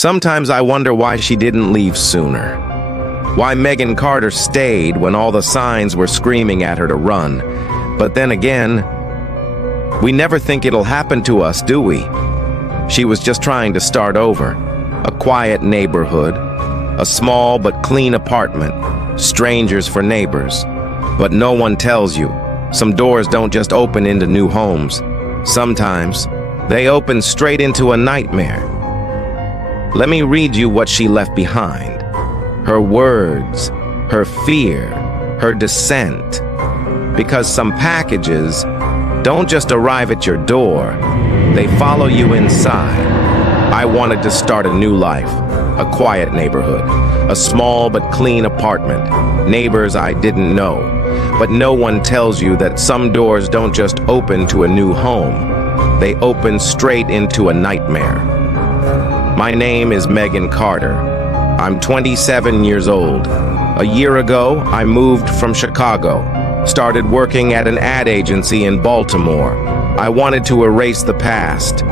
Sometimes I wonder why she didn't leave sooner. Why Megan Carter stayed when all the signs were screaming at her to run. But then again, we never think it'll happen to us, do we? She was just trying to start over. A quiet neighborhood, a small but clean apartment, strangers for neighbors. But no one tells you. Some doors don't just open into new homes. Sometimes they open straight into a nightmare. Let me read you what she left behind. Her words, her fear, her dissent. Because some packages don't just arrive at your door, they follow you inside. I wanted to start a new life, a quiet neighborhood, a small but clean apartment, neighbors I didn't know. But no one tells you that some doors don't just open to a new home. They open straight into a nightmare. My name is Megan Carter. I'm 27 years old. A year ago, I moved from Chicago, started working at an ad agency in Baltimore. I wanted to erase the past,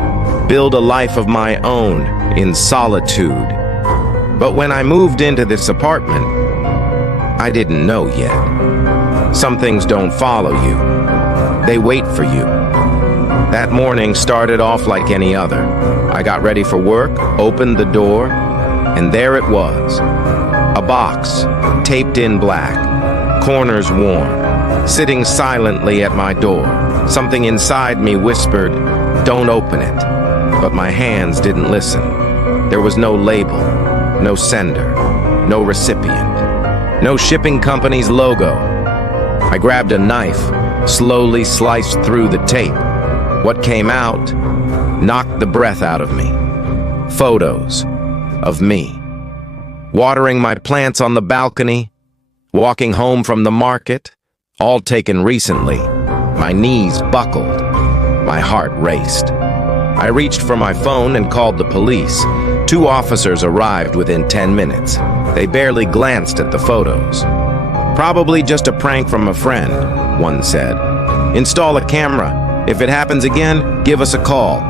build a life of my own in solitude. But when I moved into this apartment, I didn't know yet. Some things don't follow you. They wait for you. That morning started off like any other. I got ready for work, opened the door, and there it was. A box, taped in black, corners worn, sitting silently at my door. Something inside me whispered, "Don't open it." But my hands didn't listen. There was no label, no sender, no recipient, no shipping company's logo. I grabbed a knife, slowly sliced through the tape. What came out knocked the breath out of me. Photos of me. Watering my plants on the balcony, walking home from the market, all taken recently. My knees buckled. My heart raced. I reached for my phone and called the police. 2 officers arrived within 10 minutes. They barely glanced at the photos. "Probably just a prank from a friend," one said. "Install a camera. If it happens again, give us a call."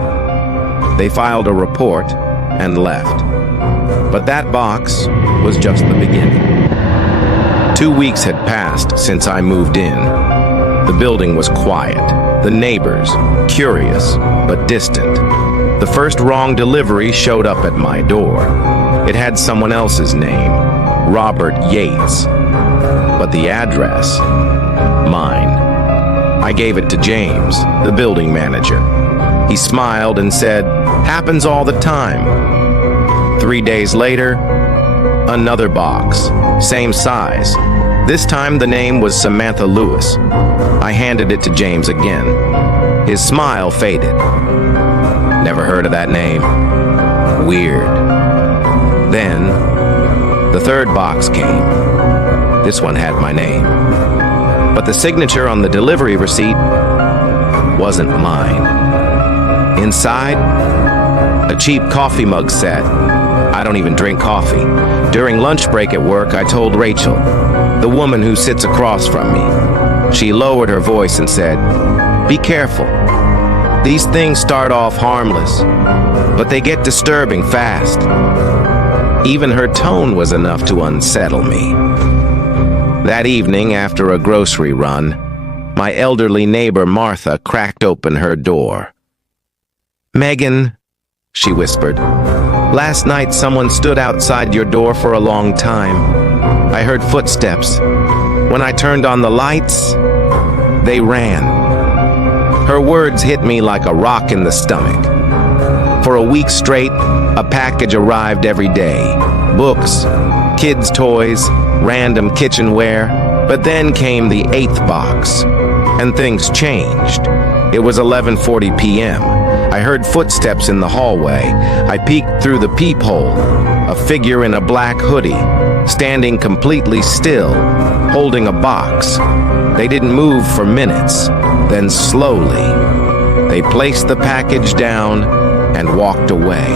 They filed a report and left. But that box was just the beginning. 2 weeks had passed since I moved in. The building was quiet. The neighbors, curious but distant. The first wrong delivery showed up at my door. It had someone else's name, Robert Yates. But the address, mine. I gave it to James, the building manager. He smiled and said, "Happens all the time." 3 days later, another box, same size. This time the name was Samantha Lewis. I handed it to James again. His smile faded. "Never heard of that name. Weird." Then, the third box came. This one had my name. But the signature on the delivery receipt wasn't mine. Inside, a cheap coffee mug set. I don't even drink coffee. During lunch break at work, I told Rachel, the woman who sits across from me. She lowered her voice and said, "Be careful. These things start off harmless, but they get disturbing fast." Even her tone was enough to unsettle me. That evening, after a grocery run, my elderly neighbor Martha cracked open her door. "Megan," she whispered, "last night someone stood outside your door for a long time. I heard footsteps. When I turned on the lights, they ran." Her words hit me like a rock in the stomach. For a week straight, a package arrived every day. Books, kids' toys, random kitchenware. But then came the 8th box, and things changed. It was 11:40 p.m. I heard footsteps in the hallway. I peeked through the peephole. A figure in a black hoodie, standing completely still, holding a box. They didn't move for minutes. Then slowly, they placed the package down and walked away.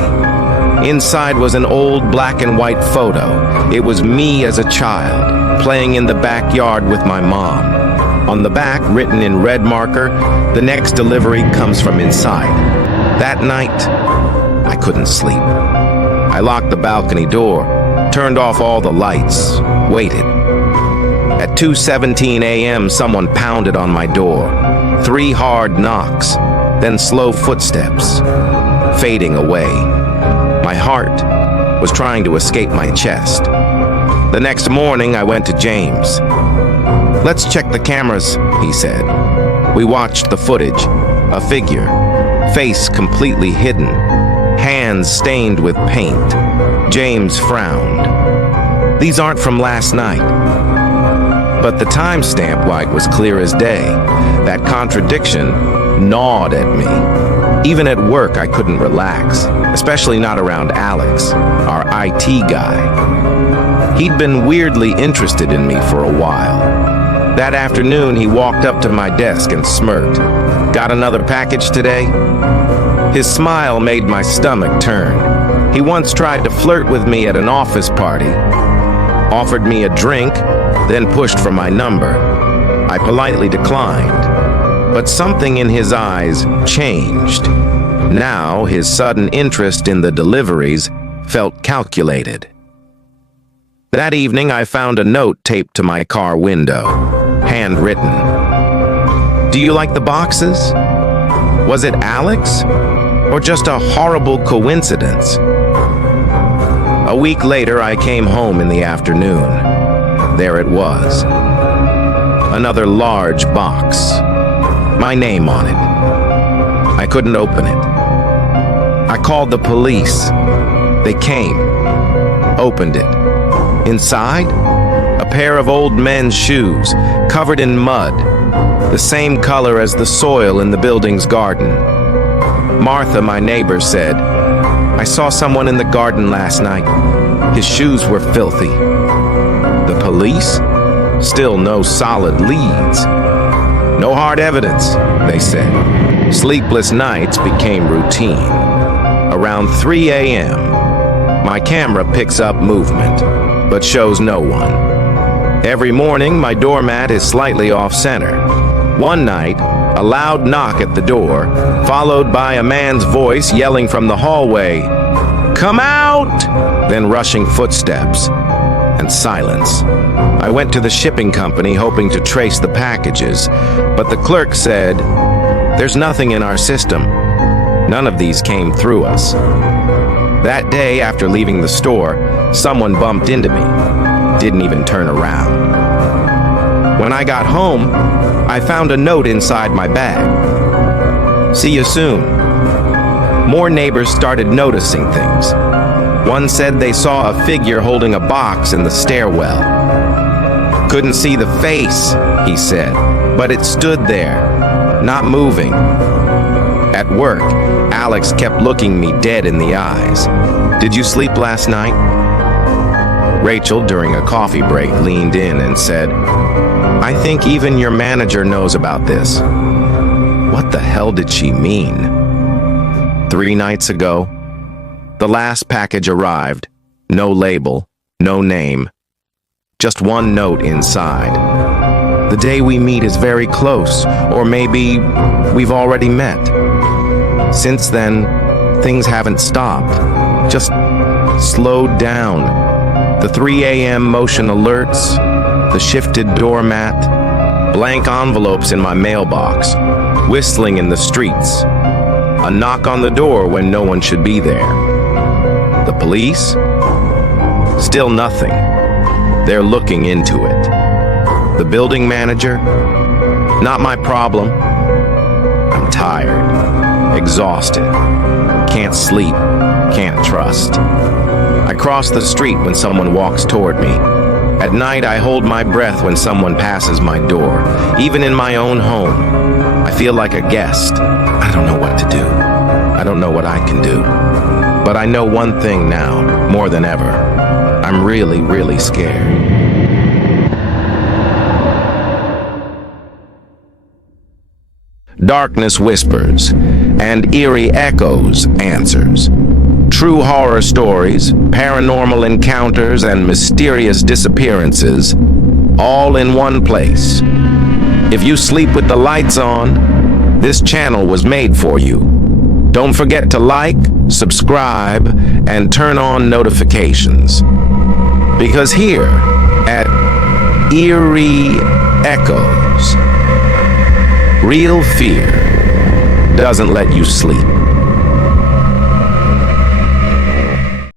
Inside was an old black and white photo. It was me as a child, playing in the backyard with my mom. On the back, written in red marker, "The next delivery comes from inside." That night, I couldn't sleep. I locked the balcony door, turned off all the lights, waited. At 2:17 a.m., someone pounded on my door. 3 hard knocks, then slow footsteps, fading away. My heart was trying to escape my chest. The next morning, I went to James. "Let's check the cameras," he said. We watched the footage. A figure, face completely hidden, hands stained with paint. James frowned. "These aren't from last night." But the timestamp was clear as day. That contradiction gnawed at me. Even at work, I couldn't relax, especially not around Alex, our IT guy. He'd been weirdly interested in me for a while. That afternoon, he walked up to my desk and smirked. "Got another package today?" His smile made my stomach turn. He once tried to flirt with me at an office party, offered me a drink, then pushed for my number. I politely declined, but something in his eyes changed. Now, his sudden interest in the deliveries felt calculated. That evening, I found a note taped to my car window, handwritten. "Do you like the boxes? Was it Alex? Or just a horrible coincidence?" A week later, I came home in the afternoon. There it was. Another large box. My name on it. I couldn't open it. I called the police. They came. Opened it. Inside, a pair of old men's shoes, covered in mud, the same color as the soil in the building's garden. Martha, my neighbor, said, "I saw someone in the garden last night. His shoes were filthy." The police? Still no solid leads. "No hard evidence," they said. Sleepless nights became routine. Around 3 a.m., my camera picks up movement, but shows no one. Every morning, my doormat is slightly off-center. One night, a loud knock at the door, followed by a man's voice yelling from the hallway, "Come out!" Then rushing footsteps and silence. I went to the shipping company hoping to trace the packages, but the clerk said, "There's nothing in our system. None of these came through us." That day, after leaving the store, someone bumped into me. Didn't even turn around. When I got home, I found a note inside my bag. "See you soon." More neighbors started noticing things. One said they saw a figure holding a box in the stairwell. "Couldn't see the face," he said, "but it stood there, not moving." At work, Alex kept looking me dead in the eyes. "Did you sleep last night?" Rachel, during a coffee break, leaned in and said, "I think even your manager knows about this." What the hell did she mean? 3 nights ago, the last package arrived. No label, no name. Just one note inside. "The day we meet is very close, or maybe we've already met." Since then, things haven't stopped, just slowed down. The 3 a.m. motion alerts, the shifted doormat, blank envelopes in my mailbox, whistling in the streets, a knock on the door when no one should be there. The police? Still nothing. They're looking into it. The building manager? Not my problem. I'm tired, exhausted, can't sleep, can't trust. I cross the street when someone walks toward me. At night, I hold my breath when someone passes my door. Even in my own home, I feel like a guest. I don't know what to do. I don't know what I can do. But I know one thing now, more than ever. I'm really, really scared. Darkness whispers, and Eerie Echoes answers. True horror stories, paranormal encounters, and mysterious disappearances, all in one place. If you sleep with the lights on, this channel was made for you. Don't forget to like, subscribe, and turn on notifications. Because here at Eerie Echoes, real fear doesn't let you sleep.